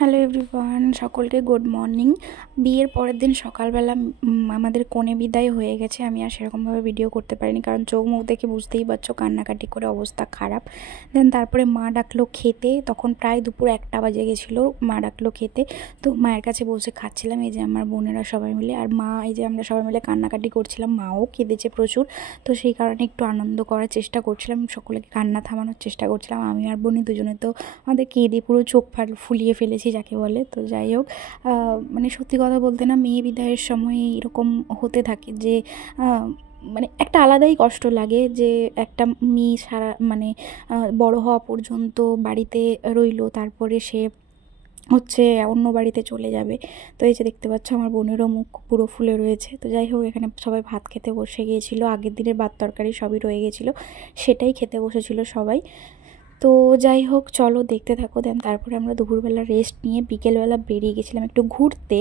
Hello everyone, সকলকে good morning. বিয়ের পরের দিন সকালবেলা আমাদের কনে বিদায় হয়ে গেছে। আমি আর সেরকমভাবে ভিডিও করতে পারিনি, কারণ চোখ মুখ দেখে বুঝতেই পারছো কান্নাকাটি করে অবস্থা খারাপ। দেন তারপরে মা ডাকলো খেতে, তখন প্রায় দুপুর 1টা বাজে গেছিলো। মা ডাকলো খেতে, তো মায়ের কাছে বসে খাচ্ছিলাম, এই যে আমার বোনেরা সবাই মিলে, আর মা এই যে আমরা সবাই মিলে কান্নাকাটি করছিলাম। মাও কেঁদেছে প্রচুর, তো সেই কারণে একটু আনন্দ করার চেষ্টা করছিলাম, সকলকে কান্না থামানোর চেষ্টা করছিলাম। আমি আর বোনি দুজনে তো আমাদের কেঁদে পুরো চোখ ফুলিয়ে ফেলেছি যাকে বলে। তো যাই হোক, মানে সত্যি কথা বলতে না, মেয়ে বিদায়ের সময় এরকম হতে থাকে যে মানে একটা আলাদাই কষ্ট লাগে যে একটা মেয়ে সারা মানে বড় হওয়া পর্যন্ত বাড়িতে রইলো, তারপরে সে হচ্ছে অন্য বাড়িতে চলে যাবে। তো এই যে দেখতে পাচ্ছ আমার বোনেরও মুখ পুরো ফুলে রয়েছে। তো যাই হোক, এখানে সবাই ভাত খেতে বসে গিয়েছিলো, আগের দিনের ভাত তরকারি সবই রয়ে গেছিলো, সেটাই খেতে বসেছিল সবাই। তো যাই হোক, চলো দেখতে থাকো। দেন তারপরে আমরা দুপুরবেলা রেস্ট নিয়ে বিকেলবেলা বেরিয়ে গেছিলাম একটু ঘুরতে।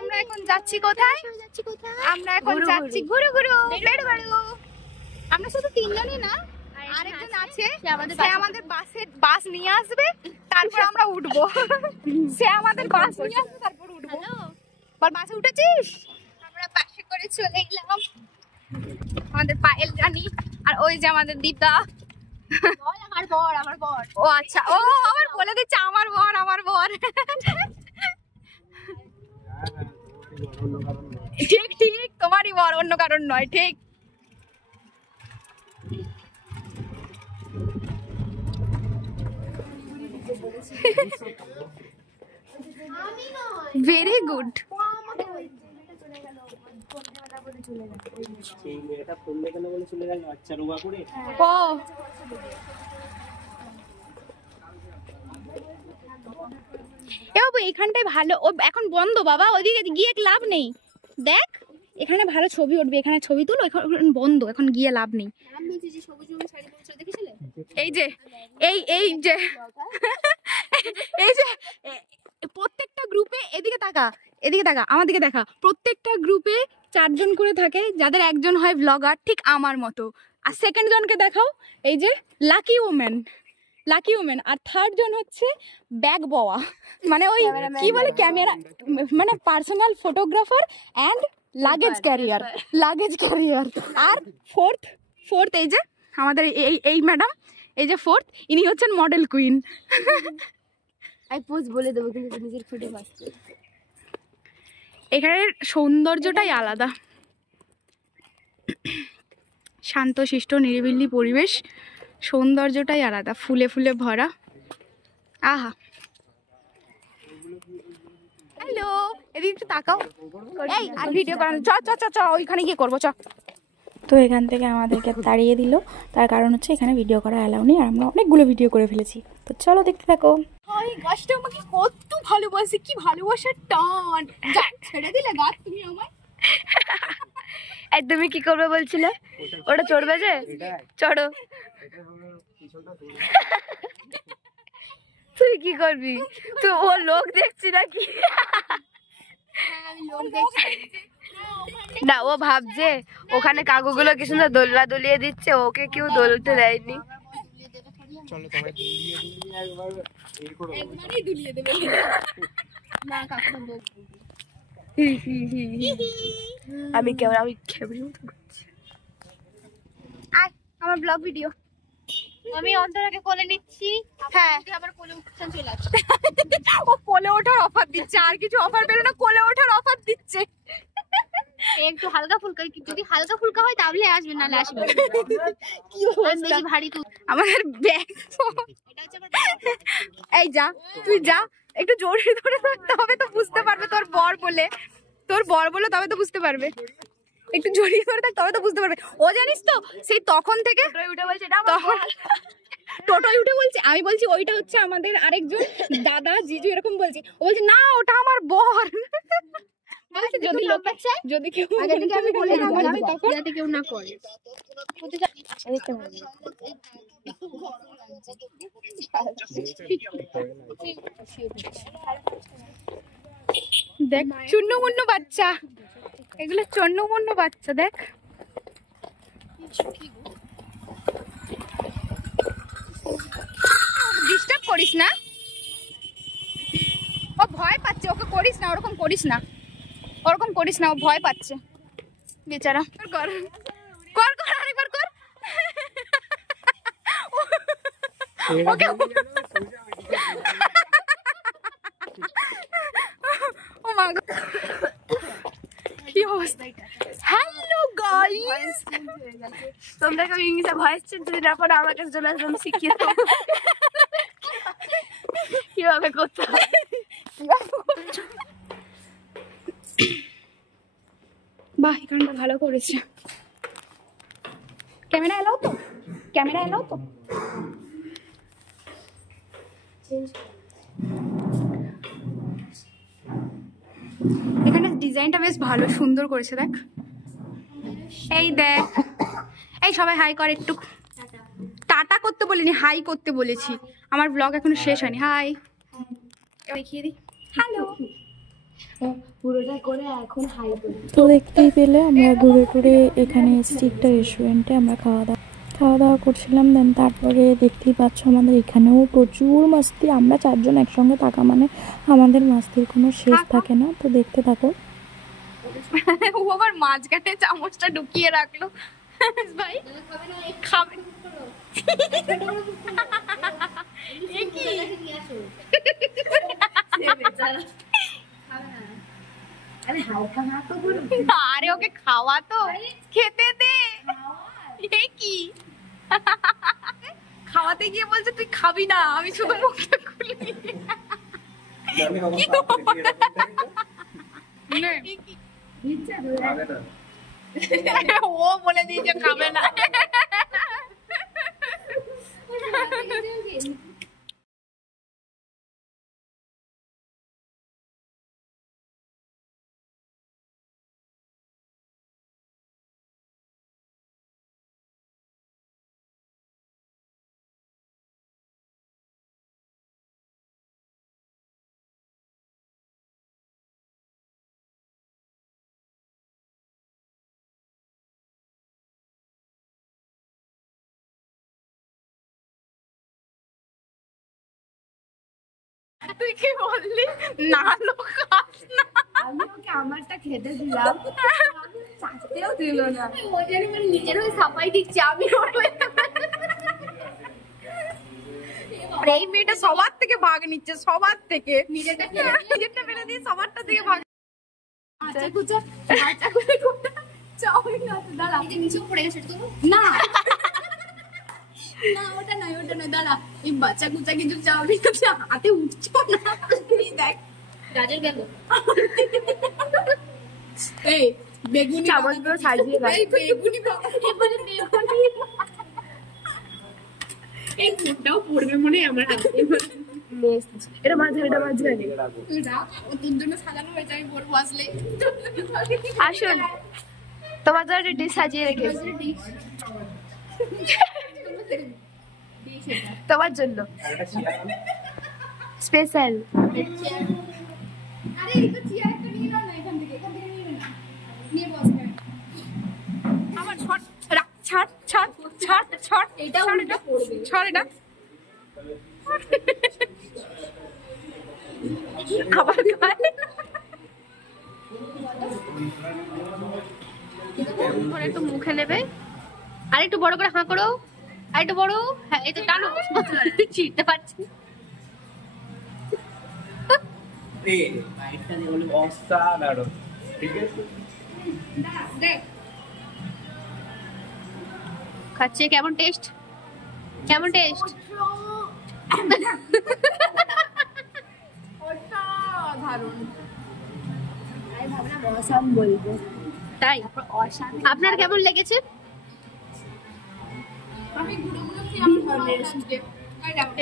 আমরা এখন যাচ্ছি কোথায়? আমরা এখন যাচ্ছি ঘুরু ঘুরু বেড়ু বেড়ু। আমরা শুধু তিনজনই না, আরেকজন আছে, সে আমাদের বাস নিয়ে আসবে, তারপর আমরা উঠবো। সে আমাদের বাস নিয়ে আসবে, তারপর উঠবো। বল, বাসে উঠেছিস? আমরা বাসে করে চলে গেলাম। আমাদের পায়েল রানী আর ওই যে আমাদের দীপা। আমার বর। ও আচ্ছা, ও আবার বলে দিচ্ছে আমার বর। ঠিক ঠিক, তোমারই বর, অন্য কারণ নয়। ঠিক, ভেরি গুড। ও এইখানটায় ভালো, ও এখন বন্ধ বাবা, ওইদিকে গিয়ে লাভ নেই। দেখ এখানে ভালো ছবি উঠবে, এখানে ছবি তুলো, এখন বন্ধ, এখন গিয়ে লাভ নেই। এই যে এই যে প্রত্যেকটা গ্রুপে এদিকে তাকা আমার দিকে দেখা, প্রত্যেকটা গ্রুপে 4 জন করে থাকে, যাদের একজন হয় ব্লগার, ঠিক আমার মতো। আর সেকেন্ড জনকে দেখাও, এই যে লাকি ওমেন, আর থার্ড জন হচ্ছে ব্যাগ বওয়া, মানে ওই কি বলে ক্যামেরা, মানে personal photographer and luggage carrier. আর ফোর্থ এই যে আমাদের এই ম্যাডাম, এই যে ফোর্থ, ইনি হচ্ছেন মডেল কুইন। বলে দেবো, কিন্তু নিজের ফুটে পাচ্ছে। এখানের সৌন্দর্যটাই আলাদা, শান্তশিষ্ট নিরিবিলি পরিবেশ, সৌন্দর্যটাই আলাদা, ফুলে ফুলে ভরা। আহা, হ্যালো, এদিকে একটু তাকাও। এই আর ভিডিও করানো, চ ওইখানে গিয়ে করবো, চ। তো এখান থেকে আমাদেরকে তাড়িয়ে দিল, তার কারণ হচ্ছে এখানে ভিডিও করা অ্যালাউ নেই, আর আমরা অনেকগুলো ভিডিও করে ফেলেছি। তো চলো দেখতে থাকো। গাছটা আমাকে কত ভালোবাসে, কি ভালোবাসার টান। ছেড়ে দিলে গাছ তুমি আমায়। তুমি কি করবে বলছিলে? ওটা চড়বে যে, চড়ো। তুই কি করবি? তুই ও লোক দেখছি নাকি? না, ও ভাবছে ওখানে কাকুগুলো কি সুন্দর দোলনা দুলিয়ে দিচ্ছে, ওকে কেউ দোলতে দেয়নি। আমি খেবড়ি মতো করছি। আমার ব্লগ ভিডিও আমি অন্তরাকে কোলে নিচ্ছি। হ্যাঁ, আবার কোলে উঠছেন চলে আসছে। ও কোলে ওঠার অফার দিচ্ছে, আর কিছু অফার পেলো না, কোলে ওঠার অফার দিচ্ছে। একটু হালকা ফুলকা, যদি হালকা ফুলকা হয় তাহলে আসবে, নাহলে আসবে কি অবস্থা ভারী। তুই আমাদের ব্যাগ, এই যা, তুই যা, একটু জোরে ধরে থাকতে হবে, তো বুঝতে পারবে তোর বর বলে তবে তো বুঝতে পারবে। একটু জড়িয়ে ধরে থাক, তবে তো বুঝতে পারবে। ও জানিস তো, সেই তখন থেকে উঠে বলছে টোটোয় উঠে বলছে, আমি বলছি ওইটা হচ্ছে আমাদের আরেকজন দাদা জিজু, এরকম বলছি। ও বলছে না, ওটা আমার বর। বলছে যদি লোক যদি কেউ আগে থেকে আমি বলে দিলাম, তখন যাতে কেউ না করে। দেখ চুন্নমুন্ন বাচ্চা, এগুলো চন্নমুন্ন বাচ্চা, দেখ ডিস্টার্ব করিস না। করিস না, ওরকম করিস না, ওরকম করিস না, ও ভয় পাচ্ছে বেচারা। কর কর কর আরেকবার কর। ওকে ও মা গো, কি অবস্থা। হ্যালো গাইস, তোমরা কেউ ইংলিশে ভয়েস চেঞ্জ যদি না করো আমার কাছে চলে আসবে, শিখিয়ে দেবো কিভাবে করতে হয়। বাহ, এখানটা ভালো করেছে। ক্যামেরা এলাও তো, ক্যামেরা এলাও তো। এখানে ডিজাইনটা বেশ ভালো, সুন্দর করেছে দেখ। এই দেখ, এই সবাই হাই কর একটু। টাটা করতে বলিনি, হাই করতে বলেছি। আমার ব্লগ এখনো শেষ হয়নি। হাই দেখিয়ে দিই। হ্যালো, পুরোটা করে এখন হাই করি। তো দেখতেই পেলে আমরা ঘুরে টুরে এখানে এসেছি একটা রেস্টুরেন্টে, আমরা খাওয়া দাওয়া করছিলাম। দেন তারপরে দেখতেই পাচ্ছ আমাদের এখানেও প্রচুর মাস্তি। আমরা 4 জন একসঙ্গে থাকা মানে আমাদের মাস্তির কোনো শেষ থাকে না। তো দেখতে থাকো। ও আবার মাঝখানে চামচটা ঢুকিয়ে রাখলো। ভাই খাবে আরে ওকে খাওয়া তো, খেতে দে। কি খাওয়াতে গিয়ে বলছে তুই খাবি না, আমি শুধু মুখটা খুলি। ও বলে দিয়েছে খাবে না। তুই কি বললি? না লোক খাস না। আমি ওকে আমারটা খেতে দিলাম, চাটতেও দিল না। ও যেন মানে নিজের হয়ে সাফাই দিচ্ছে, আমি এই মেয়েটা সবার থেকে ভাগ নিচ্ছে, সবার থেকে। নিজেরটা ফেলে দিয়ে সবারটা থেকে ভাগ। আচ্ছা কুচা আচ্ছা কুচা চাউমিন না তো দাঁড়া, এই যে নিচে পড়ে গেছে তো না না, ওটা নয় ওটা নয়, দাঁড়া। এই বাচ্চা কুচা কিছু চাউমিন আছে, হাতে উঠছো না। দেখ গাজর বেগুন, এই বেগুনি চামচগুলো সাজিয়ে রাখ। এই বেগুনি এবারে বেগুনি, এই ফুটটাও পড়বে মনে হয় আমার হাতে। এটা মাঝখানে, এটা মাঝখানে তুই রাখ, ও তোর জন্য সাজানো হয়েছে, আমি বলবো আসলে। আসুন, তোমার জন্য একটা ডিশ সাজিয়ে রেখেছি তোমার জন্য, স্পেশাল। আরে এই তো চেয়ারটা নিয়ে নাও না, এখান থেকে নিয়ে না, নিয়ে বস। আমার ছট ছাড় ছাড় ছাড় ছাড়, এটা উল্টা পড়বে। ছাড় এটা। খাবার খায় করে একটু মুখে নেবে, আর একটু বড় করে হাঁ করো, আর একটু বড়। হ্যাঁ এই তো টানো, চিনতে পারছি। খাচ্ছে, কেমন টেস্ট, কেমন টেস্ট? তাই আপনার কেমন লেগেছে?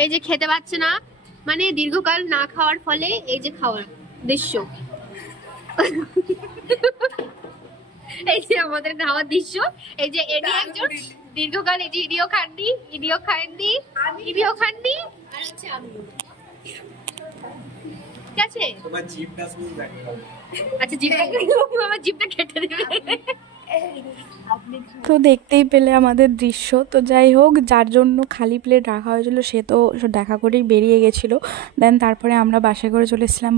এই যে খেতে পাচ্ছে না, মানে দীর্ঘকাল না খাওয়ার ফলে এই যে খাওয়ার দৃশ্য, এই যে আমাদের খাওয়ার দৃশ্য। এই যে এটি একজন দীর্ঘকাল, এই যে ইডিও খাননি, ইডিও খাননি, ইডিও খাননি, আর হচ্ছে আমি। ঠিক আছে, তোমার জিভটা স্মুথ রাখতে হবে। আচ্ছা জিভটা, আমার জিভটা কেটে দেবে। তো দেখতেই পেলে আমাদের দৃশ্য। তো যাই হোক, যার জন্য খালি প্লেট রাখা হয়েছিল সে তো দেখা করেই বেরিয়ে গেছিলো। দেন তারপরে আমরা বাসে করে চলে এসেছিলাম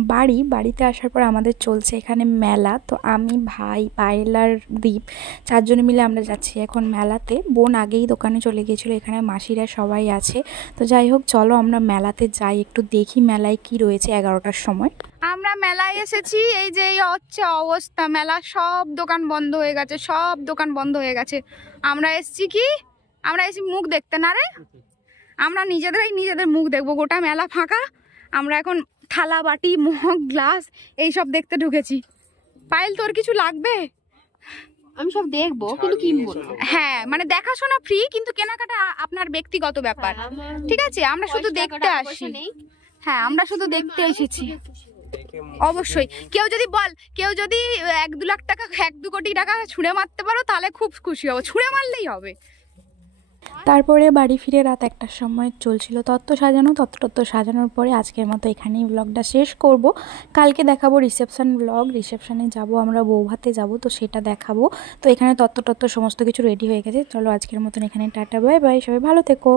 বাড়িতে আসার পর আমাদের চলছে এখানে মেলা। তো আমি, ভাই, পায়েল আর দীপ চারজনে মিলে আমরা যাচ্ছি এখন মেলাতে। বোন আগেই দোকানে চলে গিয়েছিলো, এখানে মাসিরা সবাই আছে। তো যাই হোক, চলো আমরা মেলাতে যাই, একটু দেখি মেলায় কি রয়েছে 11টার সময়। আমরা মেলায় এসেছি, এই যে এই হচ্ছে অবস্থা, মেলা সব দোকান বন্ধ হয়ে গেছে, সব দোকান বন্ধ হয়ে গেছে। আমরা এসেছি কি, আমরা এসেছি মুখ দেখতে না রে, আমরা নিজেদের মুখ দেখবো, গোটা মেলা ফাঁকা। আমরা এখন থালা বাটি মগ গ্লাস এইসব দেখতে ঢুকেছি। পায়েল তোর কিছু লাগবে? আমি সব দেখবো কিন্তু কিনবো না। হ্যাঁ মানে দেখাশোনা ফ্রি, কিন্তু কেনাকাটা আপনার ব্যক্তিগত ব্যাপার, ঠিক আছে? আমরা শুধু দেখতে আসি। হ্যাঁ, আমরা শুধু দেখতে এসেছি। অবশ্যই কেউ যদি 1-2 লাখ টাকা, 1-2 কোটি টাকা ছুঁড়ে মারতে পারো তাহলে খুব খুশি হবো, ছুঁড়ে মারলেই হবে। তারপরে বাড়ি ফিরে রাত 1টার সময় চলছিল তত্ত্ব সাজানোর পরে আজকের মতো এখানেই ব্লগটা শেষ করব। কালকে দেখাবো রিসেপশন ব্লগ, রিসেপশনে যাব আমরা, বৌভাতে যাব, তো সেটা দেখাবো। তো এখানে তত্ত্ব সমস্ত কিছু রেডি হয়ে গেছে। চলো আজকের মতন এখানে টাটা, বাই বাই, সবাই ভালো থেকো।